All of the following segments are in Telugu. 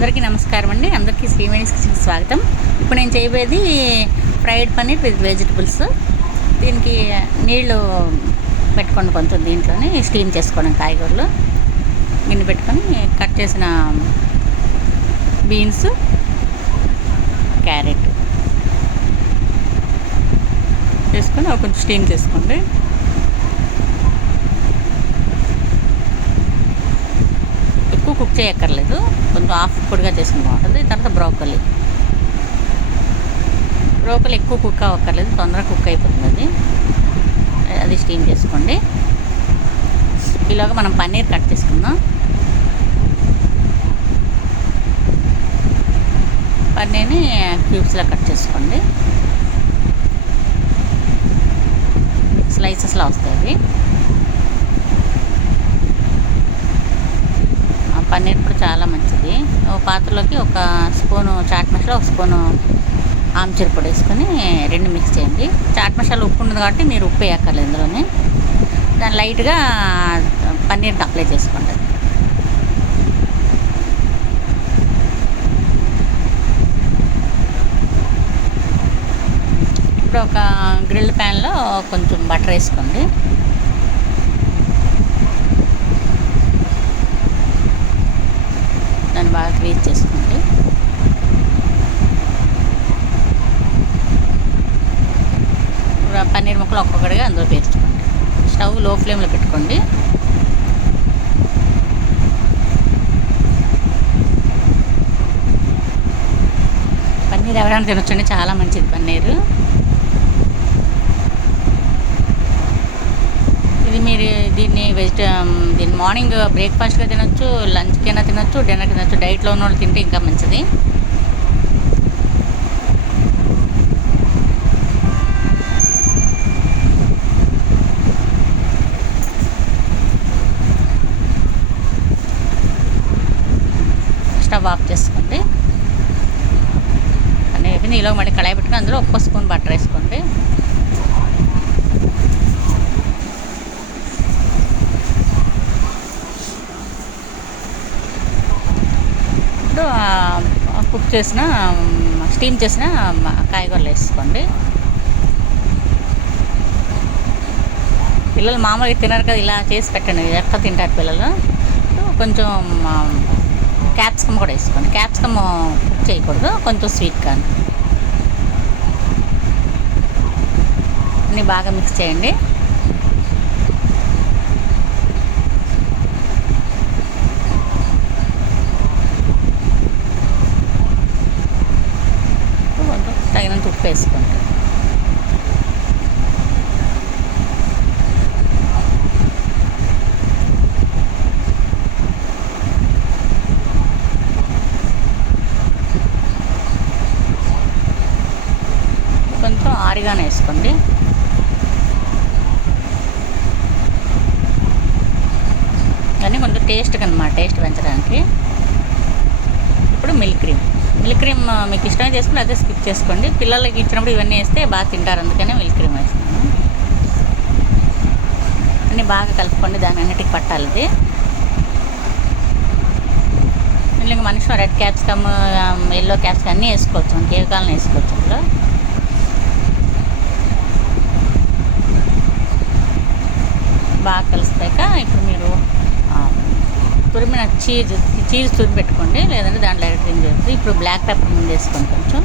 అందరికీ నమస్కారం అండి. అందరికీ శ్రీవేణీస్ కిచెన్కి స్వాగతం. ఇప్పుడు నేను చేయబోయేది ఫ్రైడ్ పన్నీర్ విత్ వెజిటబుల్స్. దీనికి నీళ్ళు పెట్టుకోండి, కొంచెం దీంట్లోనే స్టీమ్ చేసుకోవడం. కాయగూరలు గిన్నె పెట్టుకొని కట్ చేసిన బీన్స్, క్యారెట్ వేసుకొని కొంచెం స్టీమ్ చేసుకోండి. ఎక్కువ కుక్ చేయక్కర్లేదు, కొంచెం హాఫ్ పొడిగా చేసుకుని బాగుంటుంది. తర్వాత బ్రోకలీ ఎక్కువ కుక్ అవ్వక్కర్లేదు, తొందరగా కుక్ అయిపోతుంది. అది స్టీమ్ చేసుకోండి. ఈలోగా మనం పన్నీర్ కట్ చేసుకుందాం. పన్నీర్ని క్యూబ్స్లో కట్ చేసుకోండి. స్లైసెస్లో వస్తాయి. పన్నీర్ కూడా చాలా మంచిది. ఒక పాత్రలోకి ఒక స్పూను చాట్ మసాలా, ఒక స్పూను ఆమ్చూర్ పొడి వేసుకొని రెండు మిక్స్ చేయండి. చాట్ మసాలా ఉప్పు ఉంది కాబట్టి మీరు ఉప్పు వేయక్కర్లేదు ఇందులోనే. దాన్ని లైట్గా పన్నీర్కి అప్లై చేసుకోండి. ఇప్పుడు ఒక గ్రిల్ ప్యాన్లో కొంచెం బటర్ వేసుకోండి. దాన్ని బాగా గ్రీజ్ చేసుకోండి. పన్నీర్ ముక్కలు ఒక్కొక్కటిగా అందులో పేర్చుకోండి. స్టవ్ లో ఫ్లేమ్లో పెట్టుకోండి. పన్నీర్ ఎవరైనా తినొచ్చండి, చాలా మంచిది పన్నీరు. ఇది మీరు దీన్ని దీన్ని మార్నింగ్ బ్రేక్ఫాస్ట్గా తినొచ్చు, లంచ్కైనా తినొచ్చు, డిన్నర్కి తినొచ్చు. డైట్లో ఉన్న వాళ్ళు తింటే ఇంకా మంచిది. స్టవ్ ఆఫ్ చేసుకోండి. అన్నీ ఈలో మళ్ళీ కళాయి పెట్టుకుని అందులో ఒక్క స్పూన్ బటర్ వేసుకోండి. ఇప్పుడు కుక్ చేసిన స్టీమ్ చేసిన కాయగూరలు వేసుకోండి. పిల్లలు మామూలుగా తినరు కదా, ఇలా చేసి పెట్టండి, ఎక్కడ తింటారు పిల్లలు. కొంచెం క్యాప్సికమ్ కూడా వేసుకోండి. క్యాప్సికమ్ కుక్ చేయకూడదు, కొంచెం స్వీట్ కానీ. అన్నీ బాగా మిక్స్ చేయండి. తగినంత ఉప్పు వేసుకోండి. కొంచెం ఆరిగానే వేసుకోండి. కానీ కొంచెం టేస్ట్కి అన్నమాట, టేస్ట్ పెంచడానికి. ఇప్పుడు మిల్క్ క్రీమ్ మీకు ఇష్టమే చేసుకుని అదే స్కిప్ చేసుకోండి. పిల్లలకి ఇచ్చినప్పుడు ఇవన్నీ వేస్తే బాగా తింటారు, అందుకనే మిల్క్ క్రీమ్ వేస్తున్నాను. అన్నీ బాగా కలుపుకోండి, దాని అన్నిటికి పట్టాలి ఇది. ఇంకా మనిషి రెడ్ క్యాప్సికమ్, ఎల్లో క్యాప్సికమ్ అన్నీ వేసుకోవచ్చు, మనకి ఏ కాలం వేసుకోవచ్చు. అందులో బాగా కలిసిపోయాక ఇప్పుడు మీరు తురిమిన చీజ్ తురిమి పెట్టుకోండి, లేదంటే దాంట్లో క్రీమ్ చేస్తుంది. ఇప్పుడు బ్లాక్ పెప్పర్ ముందు వేసుకోండి కొంచెం.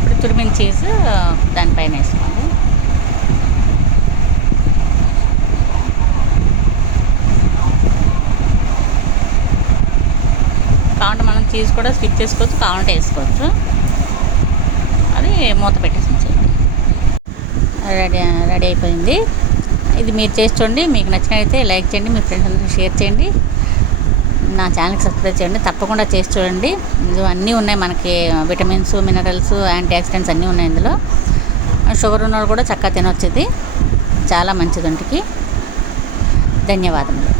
ఇప్పుడు తురిమిన చీజ్ దానిపైన వేసుకోండి. కావాలంటే మనం చీజ్ కూడా స్కిప్ చేసుకోవచ్చు, కావాలంటే వేసుకోవచ్చు. అది మూత పెట్టేసి రెడీ అయిపోయింది. ఇది మీరు చేసి చూడండి. మీకు నచ్చినట్లయితే లైక్ చేయండి, మీ ఫ్రెండ్స్ అందరికీ షేర్ చేయండి, నా ఛానల్కి సబ్స్క్రైబ్ చేయండి. తప్పకుండా చేసి చూడండి. ఇందులో అన్నీ ఉన్నాయి, మనకి విటమిన్స్, మినరల్స్, యాంటీ ఆక్సిడెంట్స్ అన్నీ ఉన్నాయి ఇందులో. షుగర్ ఉన్నవాళ్ళు కూడా చక్కగా తినొచ్చు. ఇది చాలా మంచిది ఒంటికి. ధన్యవాదములు.